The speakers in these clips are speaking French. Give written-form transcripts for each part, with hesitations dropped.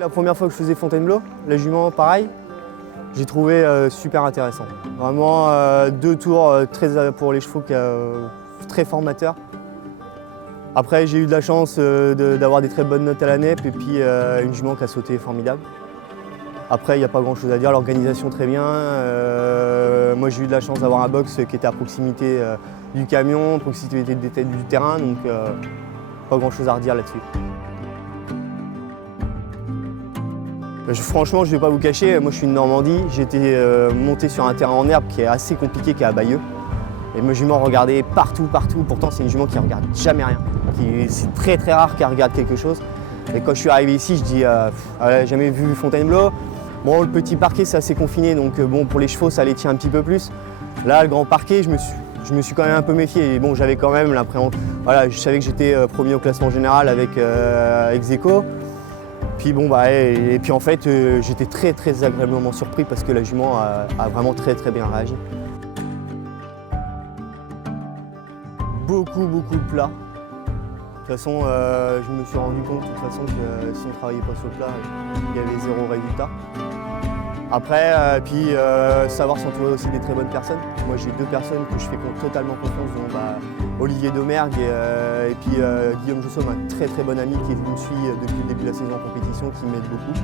La première fois que je faisais Fontainebleau, la jument pareil, j'ai trouvé super intéressant. Vraiment 2 tours pour les chevaux très formateurs. Après j'ai eu de la chance d'avoir des très bonnes notes à la NEP et puis une jument qui a sauté formidable. Après il n'y a pas grand chose à dire, l'organisation très bien. Moi j'ai eu de la chance d'avoir un box qui était à proximité du camion, proximité du terrain, donc pas grand chose à redire là-dessus. Franchement, je ne vais pas vous cacher, moi je suis de Normandie, j'étais monté sur un terrain en herbe qui est assez compliqué, qui est à Bayeux. Et ma jument regardait partout, pourtant c'est une jument qui ne regarde jamais rien. C'est très rare qu'elle regarde quelque chose. Et quand je suis arrivé ici, je dis, elle n'a jamais vu Fontainebleau. Bon, le petit parquet c'est assez confiné, donc bon, pour les chevaux ça les tient un petit peu plus. Là, le grand parquet, je me suis quand même un peu méfié. Et bon, j'avais quand même l'impression, voilà, je savais que j'étais premier au classement général avec ex-aequo. Puis bon, et puis en fait, j'étais très agréablement surpris parce que la jument a vraiment très bien réagi. Beaucoup de plats. De toute façon, je me suis rendu compte de toute façon que si on ne travaillait pas sur le plat, il y avait 0 résultat. Après, savoir s'entourer aussi des très bonnes personnes. Moi, j'ai 2 personnes que je fais totalement confiance, dont Olivier Domergue et puis Guillaume Jousseau, un très bon ami qui me suit depuis le début de la saison en compétition, qui m'aide beaucoup.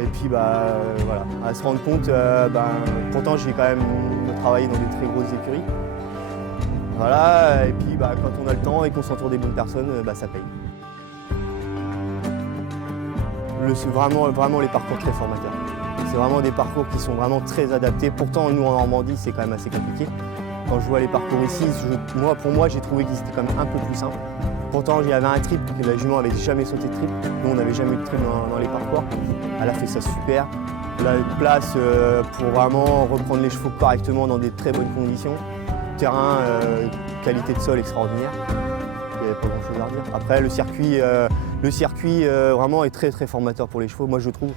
Et puis voilà, à se rendre compte, pourtant j'ai quand même travaillé dans des très grosses écuries. Voilà, et puis quand on a le temps et qu'on s'entoure des bonnes personnes, ça paye. C'est vraiment les parcours très formateurs. C'est vraiment des parcours qui sont vraiment très adaptés. Pourtant, nous en Normandie, c'est quand même assez compliqué. Quand je vois les parcours ici, pour moi, j'ai trouvé qu'ils étaient quand même un peu plus simples. Pourtant, il y avait un trip, que la jument n'avait jamais sauté de trip. Nous, on n'avait jamais eu de trip dans les parcours. Elle a fait ça super. Elle a une place pour vraiment reprendre les chevaux correctement dans des très bonnes conditions. Terrain, qualité de sol extraordinaire. Il n'y avait pas grand chose à redire. Après, le circuit vraiment est très formateur pour les chevaux, moi je trouve.